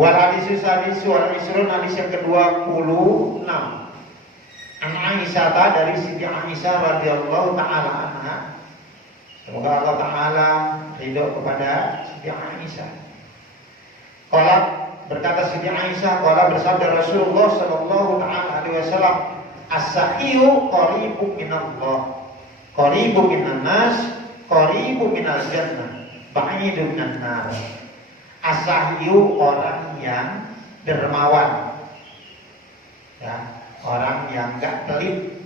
Wal hadis wal isrun, hadis yang ke-26. An Aisyah, dari Siti Aisyah radhiyallahu taala anha. Semoga Allah taala ridho kepada Siti Aisyah. Qala, berkata Siti Aisyah, qala, bersabda Rasulullah sallallahu taala alaihi wasallam, as-sahihu qaribun minallah, qaribun minan nas, qaribun minal jannah, ba'idun minan nar. As-sahihu, orang yang dermawan, ya, orang yang enggak pelit.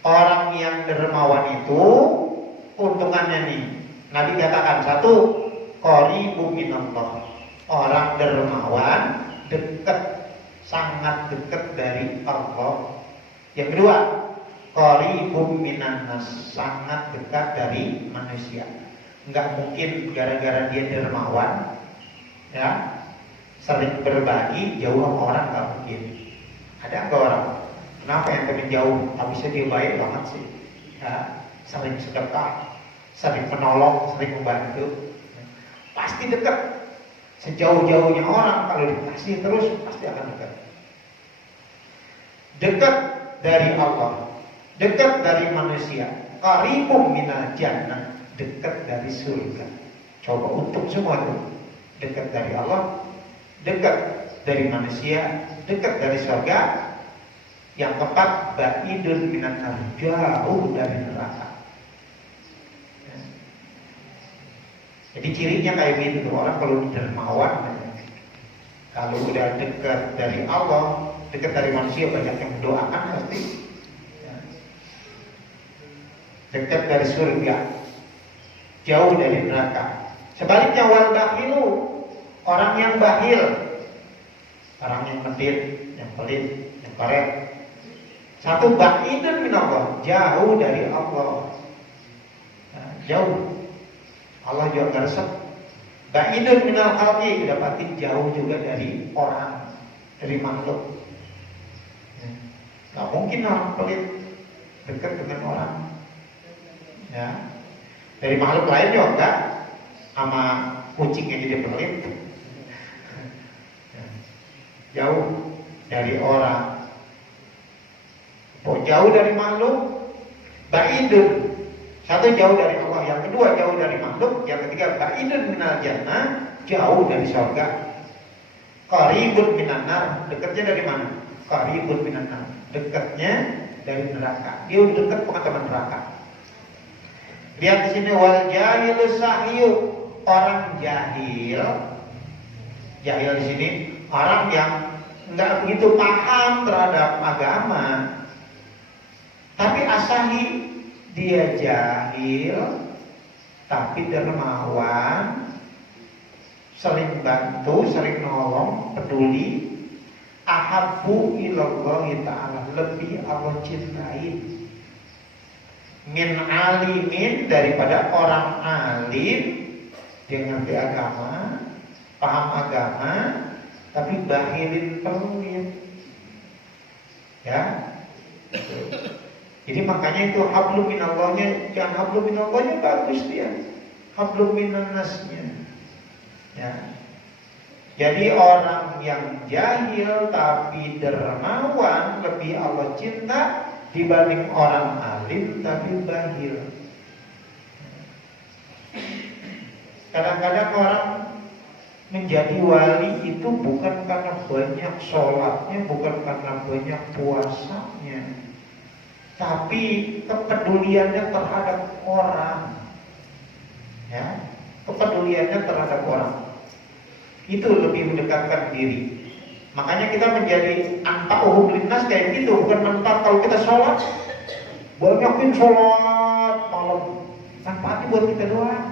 Orang yang dermawan itu untungannya nih, Nabi katakan, satu, qaribu minallah, orang dermawan dekat, sangat dekat dari Allah. Yang kedua, qaribu minan nas, sangat dekat dari manusia. Enggak mungkin gara-gara dia dermawan, ya, sering berbagi, jauh sama orang, enggak mungkin. Ada enggak orang, kenapa yang temen jauh, habisnya dia baik banget sih, ya, sering sedekah, sering menolong, sering membantu, pasti dekat. Sejauh-jauhnya orang kalau dikasih terus pasti akan dekat. Dekat dari Allah, dekat dari manusia, qaribum minal jannah, dekat dari surga. Coba untuk semua itu, dekat dari Allah, dekat dari manusia, dekat dari surga. Yang keempat, ba'idun minan nar, jauh dari neraka. Jadi cirinya kayak gitu, orang kalau dermawan, kalau udah dekat dari Allah, dekat dari manusia, banyak yang mendoakan pasti, dekat dari surga, jauh dari neraka. Sebaliknya, wal bakhilu, orang yang bakhil, orang yang medit, yang pelit, yang karet. Satu, ba'idun minallah, jauh dari Allah, jauh. Allah juga gak resep. Ba'idun minal khalqi, dapati jauh juga dari orang, dari makhluk. Gak mungkin orang pelit dekat dengan orang, ya. Dari makhluk lain juga enggak, sama kucing yang jadi pelit. Jauh dari orang. Jauh dari makhluk, ba'idun. Satu, jauh dari Allah. Yang kedua, jauh dari makhluk. Yang ketiga, ba'idun minal jannah, jauh dari surga. Qaribun minan nar, dekatnya dari mana? Qaribun minan nar, dekatnya dari neraka. Dia udah dekat teman-teman neraka. Lihat di sini, wal jahilu sahyu, orang jahil. Jahil di sini orang yang enggak begitu paham terhadap agama, tapi asahi, dia jahil tapi dermawan, sering bantu, sering nolong, peduli. Ahabbu ilallahi ta'ala, lebih Allah cintai min alimin, daripada orang alim, dia ngerti agama, paham agama, tapi bahilin pelit, ya. Jadi makanya itu hablum minallahnya, jangan hablum minallahnya bagus dia, hablum minannasnya, ya. Jadi orang yang jahil tapi dermawan, lebih Allah cinta dibanding orang alim tapi bahil. Kadang-kadang orang menjadi wali itu bukan karena banyak sholatnya, bukan karena banyak puasanya, tapi kepeduliannya terhadap orang, ya, kepeduliannya terhadap orang itu lebih mendekatkan diri. Makanya kita menjadi anfa'uhum linnas kayak gitu, bukan manfaat kalau kita sholat, banyakin sholat malam, manfaatnya buat kita doang.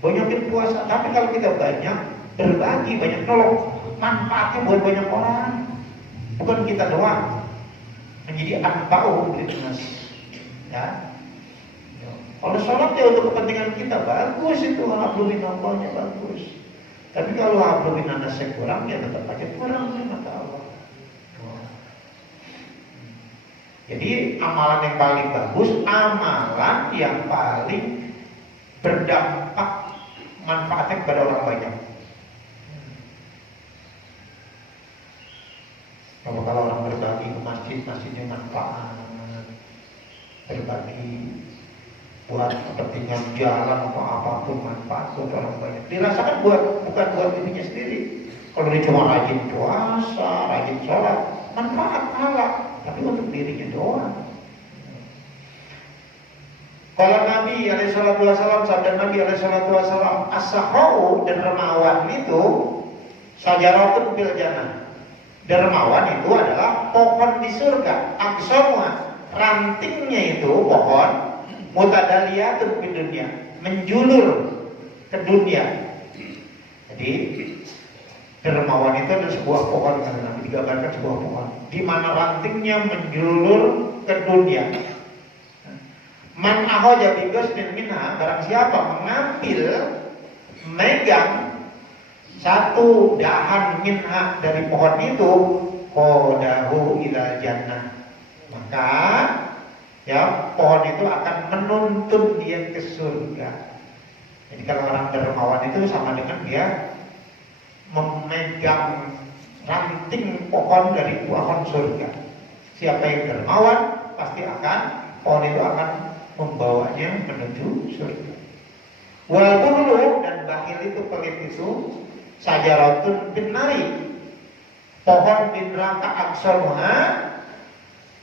Banyakin puasa, tapi kalau kita banyak berbagi, banyak nolong, manfaatnya buat banyak orang, bukan kita doang. Menjadi anfa'uhum linnas, ya. Kalau sholat ya untuk kepentingan kita, bagus itu, alhamdulillahnya bagus. Tapi kalau hablum minannasnya kurang, ya tetap aja kurang di mata Allah. Jadi amalan yang paling bagus, amalan yang paling berdampak manfaatnya kepada orang banyak. Kalau orang berbagi ke masjid, masjidnya manfaat, berbagi buat kepentingan jalan atau apapun manfaat buat orang banyak. Dirasakan bukan buat dirinya sendiri. Kalau dia cuma rajin puasa, rajin sholat, manfaat pahala, tapi untuk dirinya doang. Kalau Nabi alaihissalam, sabda Nabi alaihissalam, as-sakhau, dermawan itu sajaratun fil jannah. Dermawan itu adalah pohon di surga. Aqsamuha, rantingnya itu pohon, mutadaliyatun fid dunya, menjulur ke dunia. Jadi dermawan itu adalah sebuah pohon, karena Nabi digambarkan sebuah pohon di mana rantingnya menjulur ke dunia. Man ahoja bigosnin minha, barang siapa mengambil, megang satu dahan minha dari pohon itu, qodahu ila jannah, maka ya pohon itu akan menuntun dia ke surga. Jadi kalau orang dermawan itu sama dengan dia memegang ranting pohon dari pohon surga. Siapa yang dermawan pasti akan, pohon itu akan membawanya menuju surga. Walaupun dan bakhil itu, pelit itu, sajaratun bin nari, pohon di neraka aqsamuha,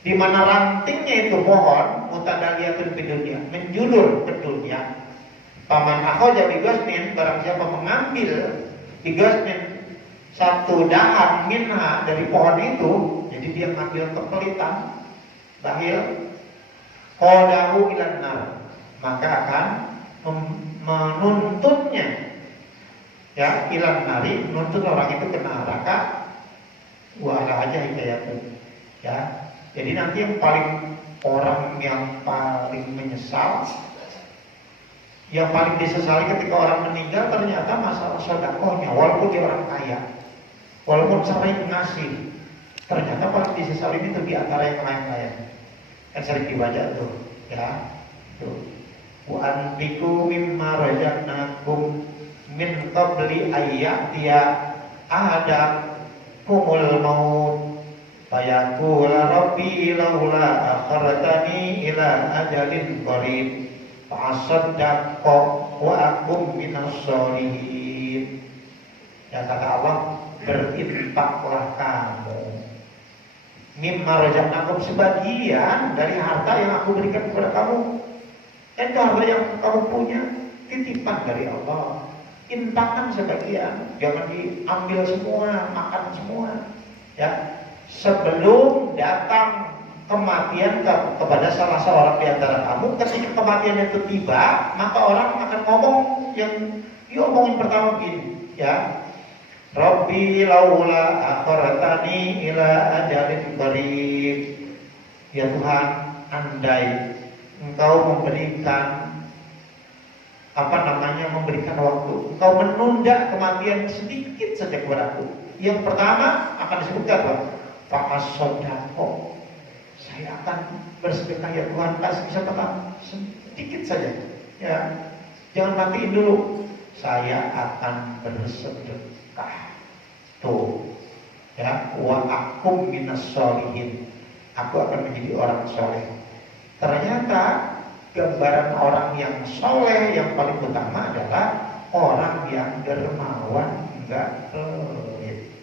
di mana rantingnya itu pohon, mutadaliyatun fid dunya, menjulur ke dunia. Paman akhoja bigosnin, barang siapa mengambil bigosnin, satu dahan minha dari pohon itu, jadi dia mengambil kepelitan, bakhil, qodahu ilan nar, maka akan menuntunnya ya ilan nari, menuntut orang itu ke neraka. Wala aja hikayatun ya. Jadi nanti yang orang yang paling menyesal, yang paling disesali ketika orang meninggal ternyata masalah sedekahnya, walaupun dia orang kaya, walaupun sering ngasih, ternyata paling disesali itu di antara yang lain-lain. Kan sering dibaca tuh ya, tuh wa anfiqu mimma razaqnakum min qabli ayyatiya ahadakumul maut fayaqul rabbi laula akhartani ila ajalin qarib fa'asaddaqu wa akum minas sholihin. Ya kata Allah, berinfaklah kamu mimma razaqnakum, sebagian dari harta yang aku berikan kepada kamu. Itu harta yang kamu punya, titipan dari Allah. Infakkan sebagian, jangan diambil semua, makan semua. Ya, sebelum datang kematian kepada salah seorang di antara kamu, ketika kematian itu tiba, maka orang akan ngomong yang diomongin pertama begini, ya. Rabbi laula akhartani ila ajalin qarib. Ya Tuhan, andai Engkau memberikan memberikan waktu, Engkau menunda kematian sedikit saja kepadaku. Yang pertama akan disebutkan bahwa fa'asaddaqo, saya akan bersedekah ya Tuhan, kasih kesempatan sedikit saja. Ya, jangan matiin dulu. Saya akan bersedekah. Tuh, ya, wa akum minas sholihin. Aku akan menjadi orang soleh. Ternyata gambaran orang yang soleh yang paling utama adalah orang yang dermawan, enggak pelit.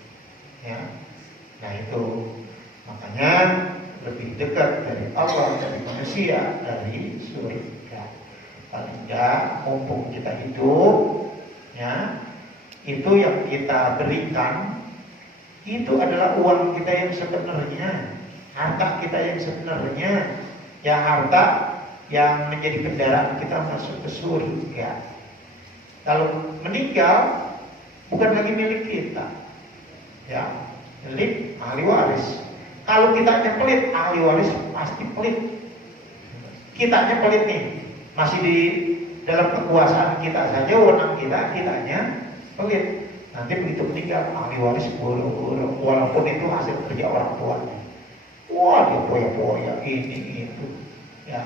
Ya, nah itu makanya lebih dekat dari Allah, dari manusia, dari surga. Paling enggak, mumpung kita hidup, ya, itu yang kita berikan itu adalah uang kita yang sebenarnya, harta kita yang sebenarnya, ya harta yang menjadi kendaraan kita masuk ke surga. Kalau meninggal bukan lagi milik kita, ya, milik ahli waris. Kalau kitanya pelit, ahli waris pasti pelit. Kitanya pelit nih, masih di dalam kekuasaan kita saja, wewenang kitanya pelit. Nanti begitu meninggal, ahli waris buru-buru, walaupun itu hasil kerja orang tuanya. Wah, dia poya-poya ini itu, ya.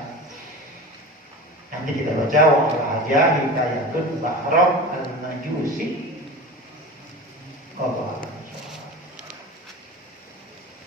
Nanti kita baca wa'ala aja hikayatun bahram al-majusi.